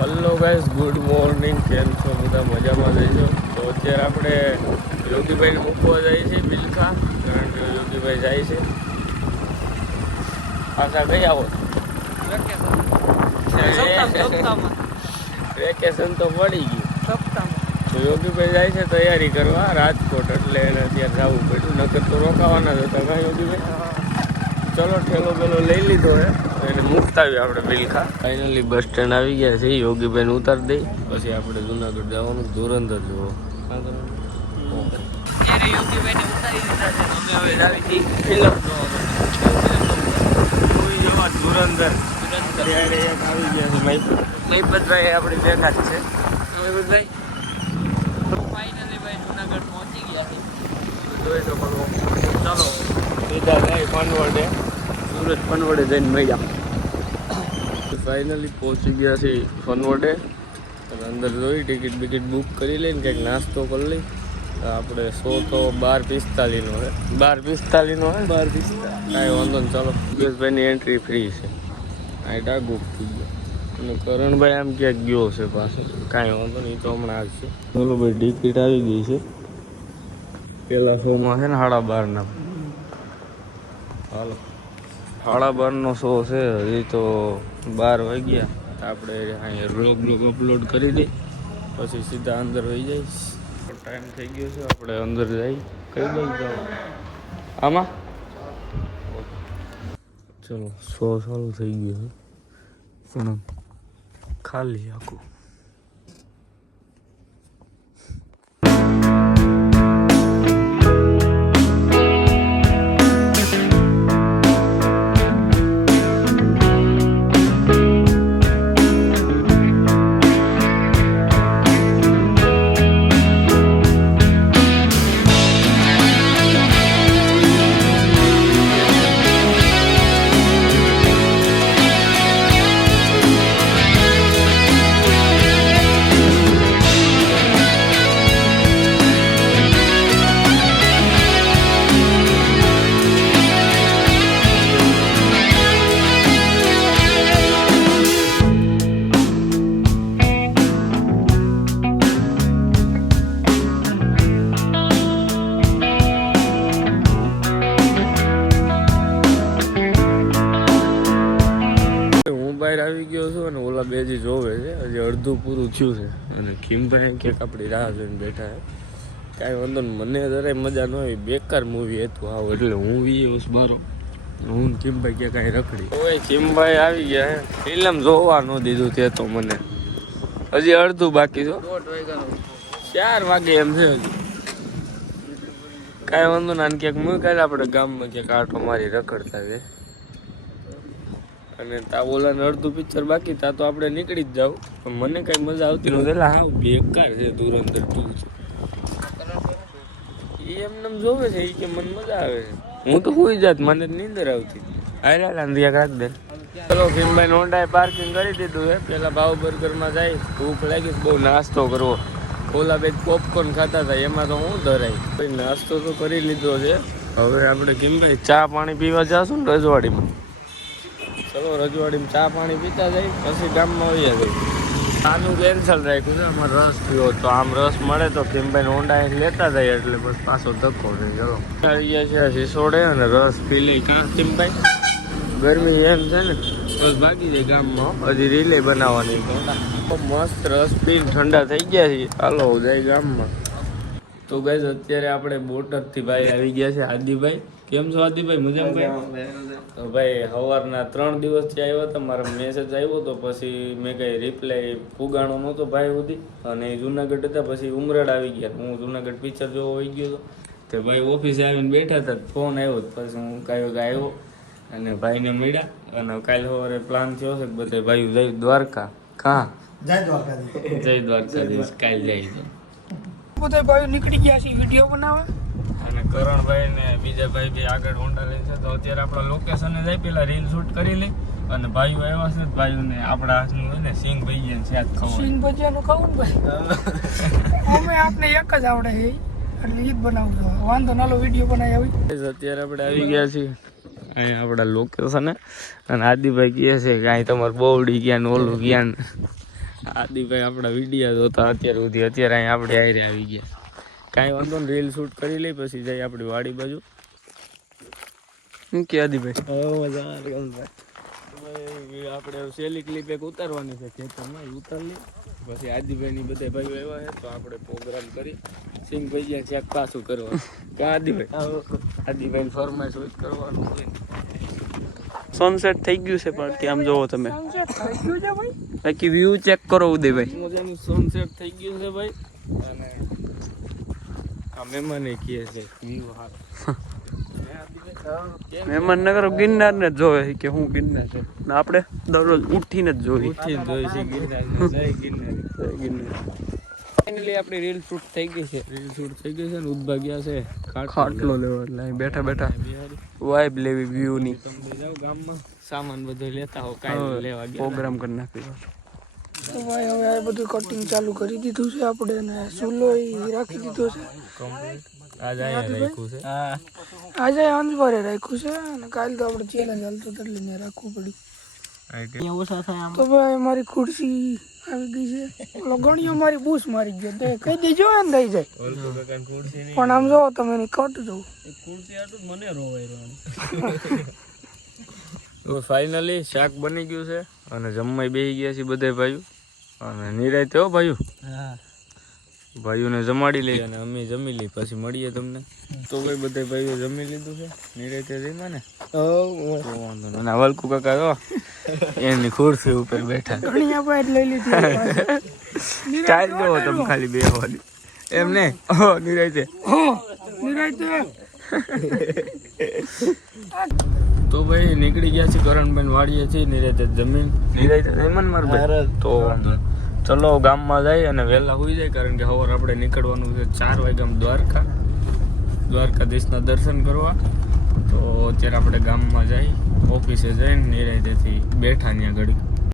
Hello guys, good morning. કેમ છો બધા? મજામાં જઈશો? તો અત્યારે આપણે યોગીભાઈને મૂકવા જઈએ છીએ બિલખા, કારણ કે યોગીભાઈ જાય છે પાછા. કઈ આવો વેકેશન તો પડી ગયું. તો યોગીભાઈ જાય છે તૈયારી કરવા રાજકોટ, એટલે એને ત્યાં જવું પડ્યું. નકર તો રોકાવાના જ હતા. કાંઈ યોગીભાઈ? ચલો ઠેલો પેલો લઈ લીધો હે, એને મૂકતા આવ્યા આપણે બિલખા. ફાઇનલી બસ સ્ટેન્ડ આવી ગયા છે. યોગીભાઈને ઉતારી દઈ પછી આપણે જુનાગઢ જવાનું ધુરંધર જોવો. અત્યારે યોગીભાઈને ઉતારી દીધા છે. અમે હવે આવી હતી ફિલ્મ જોવા ધુરંધર. ત્યારે એક આવી ગયા છે મહિપતભાઈ આપણી બેઠા છે. મહિપતભાઈ ફાઇનલી ભાઈ જુનાગઢ પહોંચી ગયા છે. જોઈ શકો છો. ચાલો સીધા જાય પનવડે, સુરત પનવડે જઈને મળ્યા. ફાઇનલી પહોંચી ગયા છે પનવડે. અને અંદર જોઈ ટિકિટ બિકિટ બુક કરી લઈને કંઈક નાસ્તો કરી લઈ. આપણે 100 તો 12:45 હે. 12:45 હે. 12:45 કાંઈ વાંધો નહીં. ચાલો યોગેશભાઈની એન્ટ્રી ફ્રી છે. આ ડાગુક થઈ ગયો. અને કરણભાઈ આમ ક્યાંક ગયો છે પાછો. કાંઈ વાંધો નહીં, તો હમણાં આવશે. બોલો ભાઈ, ટિકિટ આવી ગઈ છે. પેલા શોમાં છે ને 12:30. હાલો 12:30 શો છે. હજી તો 12 વાગ્યા. આપણે અહીંયા વ્લોગ અપલોડ કરી દઈ પછી સીધા અંદર વહી જઈશ. ટાઈમ થઈ ગયો છે, આપણે અંદર જઈ કઈ બાજુ જાવ આમાં. ચલો શો ચાલુ થઈ ગયો છે પણ ખાલી આખું. આવી ગયો છું અને ઓલા બે જે જોવે છે હજી અડધું પૂરું થયું છે. અને ખીમભાઈ ક્યાંક આપણી રાહ જોઈને બેઠા છે. કાંઈ વાંધો નહીં, મને જરાય મજા ન આવી. બેકાર મૂવી હતું આવ, એટલે હું વીસ બારો હું ખીમભાઈ ક્યાં કાંઈ રખડી. ઓય ખીમભાઈ આવી ગયા હે. ફિલ્મ જોવા ન દીધું તે તો મને. હજી અડધું બાકી છો. 4 વાગે એમ છે હજી. કાંઈ વાંધો ના, ક્યાંક મૂકાય આપણે ગામમાં ક્યાંક આટો મારી રખડતા છે. અને તા ઓલાને અડધું પિક્ચર બાકી તા તો આપણે નીકળી જ જાવ. પણ મને કઈ મજા આવતી નહોતી. એટલે હાવ બેકાર છે ધુરંધર 2 છે. એ એમને જોવે છે એ કે મને મજા આવે છે. હું તો હોઈ જાત, મને નીંદર આવતી. હાલ અંધિયા રાખ દે. ચલો ભીમભાઈ હોન્ડાએ પાર્કિંગ કરી દીધું છે. પેલા ભાવ બર્ગરમાં જાય, ભૂખ લાગી બહુ નાસ્તો કરવો. ઓલા બે પોપકોર્ન ખાતા હતા, એમાં તો હું ધરાય. નાસ્તો તો કરી લીધો છે. હવે આપણે ભીમભાઈ ચા પાણી પીવા જાશું ને રજવાડીમાં. ચલો રજવાડીમાં ચા પાણી પીતા જાય પછી ગામમાં વહી જાય. આનું કેન્સલ રાખ્યું છે. અમારે રસ પીવો તો આમ રસ મળે તો ભીમભાઈ હોન્ડા લેતા જાય, એટલે બસ પાછો ધક્કો છે. ચલો અહીંયા છે સિસોડે અને રસ પી લઈ. કાં ભીમભાઈ ગરમી એમ છે ને, બસ ભાગી જાય ગામમાં. હજી રીલે બનાવવાની. મસ્ત રસ પીને ઠંડા થઈ ગયા છે. હાલો જાય ગામમાં. તો ગાઈઝ અત્યારે આપણે બોટાદથી ભાઈ આવી ગયા છે. આદિભાઈ કેમ છો આદિભાઈ? મજામાં? તો ભાઈ સવારના 3 દિવસથી આવ્યો હતો. મારા મેસેજ આવ્યો તો પછી મેં કંઈ રિપ્લાય ફુગાણો નહોતો ભાઈ સુધી. અને જુનાગઢ હતા, પછી ઉમરાડ આવી ગયા. હું જુનાગઢ પિક્ચર જોવા આવી ગયો હતો. તે ભાઈ ઓફિસે આવીને બેઠા હતા, ફોન આવ્યો. પછી હું કાંઈ આવ્યો અને ભાઈને મળ્યા. અને કાલે સવારે પ્લાન થયો છે કે બધા ભાઈ જઈ દ્વારકા. કાં જય દ્વારકાધીશ કાલે જાય છે. બધા ભાઈઓ નીકળી ગયા છે વિડીયો બનાવવા. અને કરણભાઈ ને બીજા ભાઈ બી આગળ હોન્ડા લે છે. તો અત્યારે આપણા લોકેશને જાય, પેલા રીલ શૂટ કરી લઈ. અને ભાઈઓ આવ્યા છે, ભાઈઓને આપણા હાથનું હોય ને સિંગ ભજીયા શાક ખાવું. સિંગ ભજીયાનું ખાવું ને ભાઈ. અમે આપને એક જ આવડે છે, એટલે ઈ જ બનાવજો. વાંધો નાલો વિડીયો બનાવી આવી. અત્યારે આપણે આવી ગયા છીએ અહીંયા આપણા લોકેશને. અને આદિભાઈ કહે છે કે અહીં તમારે બોવડી ગયા ને ઓલું ગયા ને. આદિભાઈ આપણા વિડીયો જોતા અત્યાર સુધી, અત્યારે અહીં આપણે આયરે આવી ગયા. કાંઈ વાંધો ને, રીલ શૂટ કરી લઈ પછી જઈ આપણી વાડી બાજુ. શું કે આદિભાઈ? આપણે સેલી ક્લિપ એક ઉતારવાની છે ખેતરમાં, એ ઉતાર લઈ પછી આદિભાઈની બધા ભાઈઓ એવા છે તો આપણે પ્રોગ્રામ કરી સિંગ ભજીયા ચેક પાછું કરવાનું. કા આદિભાઈ ફરમાઈશ હોય કરવાનું હોય. સનસેટ થઈ ગયું છે પણ આમ જોવો તમે, સનસેટ થઈ ગયું છે ભાઈ. બાકી વ્યૂ ચેક કરો ઉદયભાઈ. મજાનું સનસેટ થઈ ગયું છે ભાઈ. અને આ મહેમાને કહે છે વ્યૂ હાલ. મહેમાન નગર ગિરનાર ને જ જોવે છે કે હું ગિરનાર છે, ને આપણે દરરોજ ઉઠીને જ જોઈએ. ઉઠીને જોઈ છે ગિરનાર. ફાઇનલી આપણી રીલ શૂટ થઈ ગઈ છે. રીલ શૂટ થઈ ગઈ છે ને ઉદભાગ્યા છે ખાટલો લેવો એટલે અહીં બેઠા બેઠા વાઇબ લેવી વ્યૂ ની. તમે જાઓ ગામમાં સામાન બધો લેતા હો, કાંઈ લેવા ગયા પ્રોગ્રામ કરી નાખ્યો. તો ભાઈ હવે આ બધું કટિંગ ચાલુ કરી દીધું છે આપણે, ને ચૂલો રાખી દીધો છે. કમ્પ્લીટ. આજ અહીંયા રાખ્યું છે. આજે અંજવારે રાખ્યું છે, અને કાલે તો આપણે ચેલેન્જ હાલતો હતો એટલે મેં રાખવું પડ્યું. તો ભાઈ મારી ખુરશી આવી ગઈ છે. ઓલો ગણિયો મારી બૂસ મારી ગયો, તો કહી દેજો ને થઈ જાય. પણ આમ જો તમે એની કટ જોઉં. ફાઇનલી શાક બની ગયું છે અને જમવાય બેસી ગયા છે બધા ભાઈઓ. અને નિરાંતે હો ભાઈઓ, ભાઈઓને જમાડી લઈએ અને અમે જમી લઈએ પછી મળીએ તમને. તો ભાઈ બધા ભાઈઓ જમી લીધું છે, નિરાંતે જમ્યા ને. વાંધો નહીં. અને વલકુ કાકા જો એની ખુરશી ઉપર બેઠા. ગણિયા ભાઈ લઈ લીધી. સ્ટાઇલ જો તમે ખાલી બેહવાની એમ ને. નિરાંતે નિરાંતે. તો ભાઈ નીકળી ગયા છે કરણભાઈ વાડીએ છીએ નિરાંતે જમીન. નિરાંતે જમન માર ભાઈ. તો ચલો ગામમાં જાય અને વહેલા હોઈ જાય, કારણ કે સવારે આપણે નીકળવાનું છે 4 વાગ્યામાં દ્વારકાધીશના દર્શન કરવા. તો અત્યારે આપણે ગામમાં જઈ ઓફિસે જઈને નિરાંતેથી બેઠા ત્યાં ઘડી